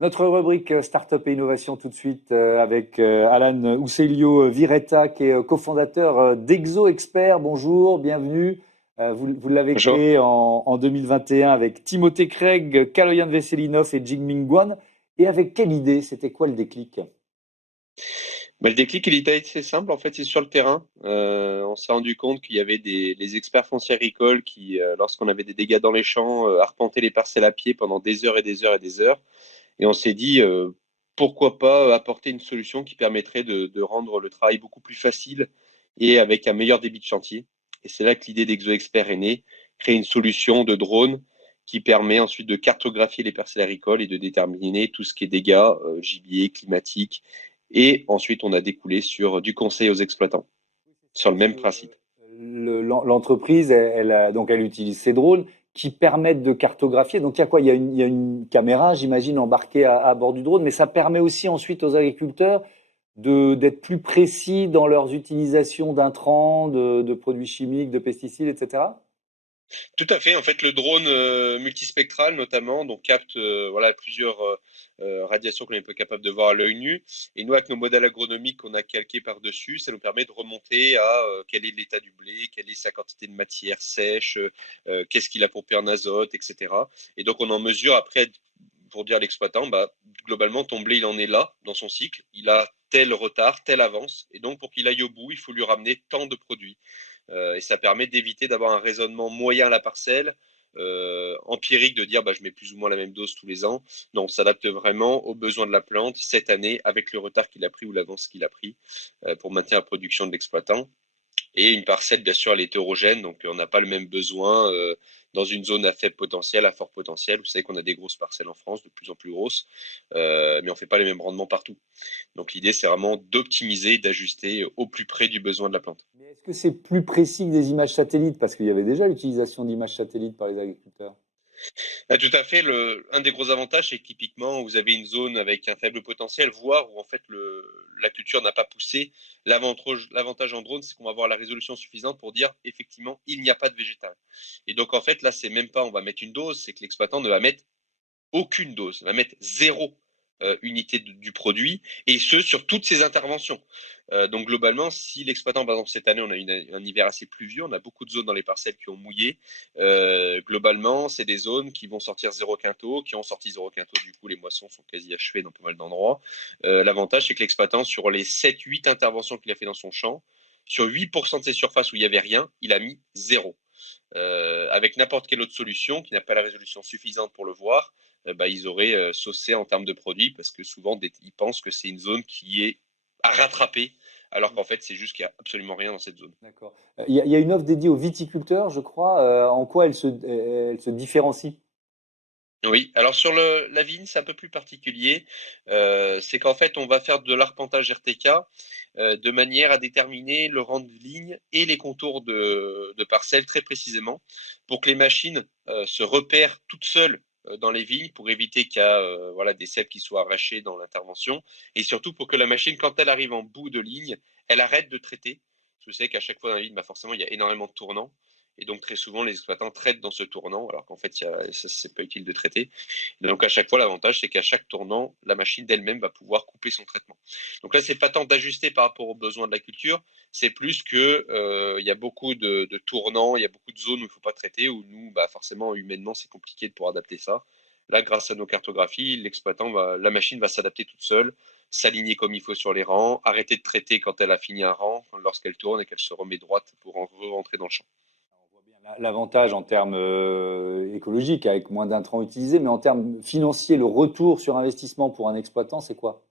Notre rubrique Startup et Innovation tout de suite avec Alan Ousselio Vireta qui est cofondateur d'Exo Expert. Bonjour, bienvenue. Vous l'avez Bonjour. créé en 2021 avec Timothée Craig, Kaloyan Veselinov et Jingming Guan. Et avec quelle idée? C'était quoi le déclic? Le déclic, il était assez simple. En fait, c'est sur le terrain. On s'est rendu compte qu'il y avait les experts fonciers agricoles qui, lorsqu'on avait des dégâts dans les champs, arpentaient les parcelles à pied pendant des heures et des heures et des heures. Et on s'est dit, pourquoi pas apporter une solution qui permettrait de rendre le travail beaucoup plus facile et avec un meilleur débit de chantier. Et c'est là que l'idée d'ExoExpert est née, créer une solution de drone qui permet ensuite de cartographier les parcelles agricoles et de déterminer tout ce qui est dégâts, gibier, climatique. Et ensuite, on a découlé sur du conseil aux exploitants, sur le Parce même que principe. l'entreprise, donc elle utilise ces drones qui permettent de cartographier. Donc il y a quoi? Il y a une caméra, j'imagine, embarquée à bord du drone, mais ça permet aussi ensuite aux agriculteurs d'être plus précis dans leurs utilisations d'intrants, de produits chimiques, de pesticides, etc. Tout à fait. En fait, le drone multispectral, notamment, donc capte voilà, plusieurs radiations qu'on n'est pas capable de voir à l'œil nu. Et nous, avec nos modèles agronomiques qu'on a calqués par-dessus, ça nous permet de remonter à quel est l'état du blé, quelle est sa quantité de matière sèche, qu'est-ce qu'il a pompé en azote, etc. Et donc, on en mesure après pour dire à l'exploitant, bah, globalement, ton blé, il en est là dans son cycle. Il a tel retard, telle avance. Et donc, pour qu'il aille au bout, il faut lui ramener tant de produits. Et ça permet d'éviter d'avoir un raisonnement moyen à la parcelle, empirique, de dire bah, je mets plus ou moins la même dose tous les ans. Non, on s'adapte vraiment aux besoins de la plante cette année avec le retard qu'il a pris ou l'avance qu'il a pris pour maintenir la production de l'exploitant. Et une parcelle, bien sûr, elle est hétérogène, donc on n'a pas le même besoin dans une zone à faible potentiel, à fort potentiel. Vous savez qu'on a des grosses parcelles en France, de plus en plus grosses, mais on ne fait pas les mêmes rendements partout. Donc l'idée, c'est vraiment d'optimiser, d'ajuster au plus près du besoin de la plante. Mais est-ce que c'est plus précis que des images satellites? Parce qu'il y avait déjà l'utilisation d'images satellites par les agriculteurs. Tout à fait. Un des gros avantages, c'est que typiquement, vous avez une zone avec un faible potentiel, voire où en fait la culture n'a pas poussé. L'avantage en drone, c'est qu'on va avoir la résolution suffisante pour dire effectivement, il n'y a pas de végétal. Et donc en fait, là, c'est même pas on va mettre une dose, c'est que l'exploitant ne va mettre aucune dose, va mettre zéro unité du produit, et ce sur toutes ses interventions. Donc globalement, si l'exploitant, par exemple cette année, on a un hiver assez pluvieux, on a beaucoup de zones dans les parcelles qui ont mouillé. Globalement, c'est des zones qui vont sortir zéro quinto, qui ont sorti zéro quinto, du coup les moissons sont quasi achevées dans pas mal d'endroits. L'avantage, c'est que l'exploitant, sur les 7-8 interventions qu'il a fait dans son champ, sur 8% de ses surfaces où il n'y avait rien, il a mis zéro. Avec n'importe quelle autre solution qui n'a pas la résolution suffisante pour le voir, bah, ils auraient saucé en termes de produits parce que souvent ils pensent que c'est une zone qui est à rattraper alors qu'en fait c'est juste qu'il n'y a absolument rien dans cette zone. D'accord. Il y a une offre dédiée aux viticulteurs, je crois. En quoi elle se différencie? Oui, alors sur la vigne, c'est un peu plus particulier. C'est qu'en fait, on va faire de l'arpentage RTK de manière à déterminer le rang de ligne et les contours de parcelles très précisément pour que les machines se repèrent toutes seules dans les vignes pour éviter qu'il y a voilà, des cèpes qui soient arrachés dans l'intervention et surtout pour que la machine, quand elle arrive en bout de ligne, elle arrête de traiter. Je sais qu'à chaque fois dans la vigne, bah forcément, il y a énormément de tournants. Et donc, très souvent, les exploitants traitent dans ce tournant, alors qu'en fait, ça, c'est pas utile de traiter. Et donc, à chaque fois, l'avantage, c'est qu'à chaque tournant, la machine d'elle-même va pouvoir couper son traitement. Donc là, c'est pas tant d'ajuster par rapport aux besoins de la culture, c'est plus que il y a beaucoup de tournants, il y a beaucoup de zones où il faut pas traiter, où nous, bah, forcément, humainement, c'est compliqué de pouvoir adapter ça. Là, grâce à nos cartographies, la machine va s'adapter toute seule, s'aligner comme il faut sur les rangs, arrêter de traiter quand elle a fini un rang, lorsqu'elle tourne et qu'elle se remet droite pour rentrer dans le champ. On voit bien l'avantage en termes écologiques avec moins d'intrants utilisés, mais en termes financiers, le retour sur investissement pour un exploitant, c'est quoi?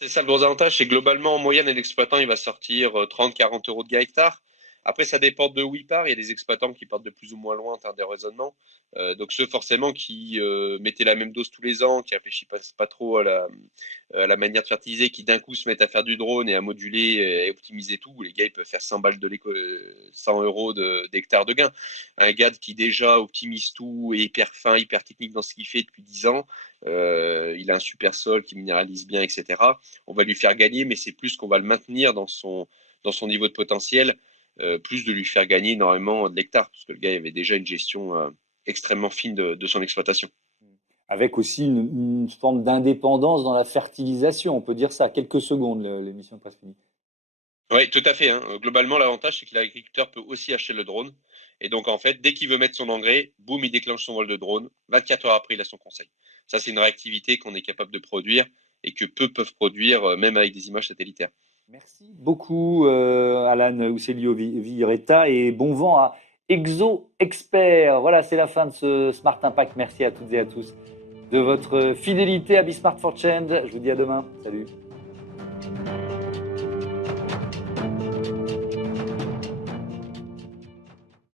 C'est ça le gros avantage, c'est globalement en moyenne un exploitant il va sortir 30-40 euros de gain hectare. Après ça dépend de où il part, il y a des exploitants qui partent de plus ou moins loin en termes de raisonnement. Donc ceux forcément qui mettaient la même dose tous les ans, qui réfléchissent pas trop à la manière de fertiliser, qui d'un coup se mettent à faire du drone et à moduler et optimiser tout, les gars ils peuvent faire 100 balles 100 euros d'hectare de gain. Un gars qui déjà optimise tout et hyper fin, hyper technique dans ce qu'il fait depuis 10 ans, il a un super sol qui minéralise bien, etc. On va lui faire gagner, mais c'est plus qu'on va le maintenir dans son niveau de potentiel, plus de lui faire gagner énormément de l'hectare, parce que le gars avait déjà une gestion extrêmement fine de son exploitation. Avec aussi une forme d'indépendance dans la fertilisation, on peut dire ça. Quelques secondes, l'émission est presque finie. Oui, tout à fait, hein. Globalement, l'avantage, c'est que l'agriculteur peut aussi acheter le drone. Et donc, en fait, dès qu'il veut mettre son engrais, boum, il déclenche son vol de drone. 24 heures après, il a son conseil. Ça, c'est une réactivité qu'on est capable de produire et que peu peuvent produire, même avec des images satellitaires. Merci beaucoup, Alan Ousselio Vireta, et bon vent à Exo Expert. Voilà, c'est la fin de ce Smart Impact. Merci à toutes et à tous de votre fidélité à Bismart for Change. Je vous dis à demain. Salut.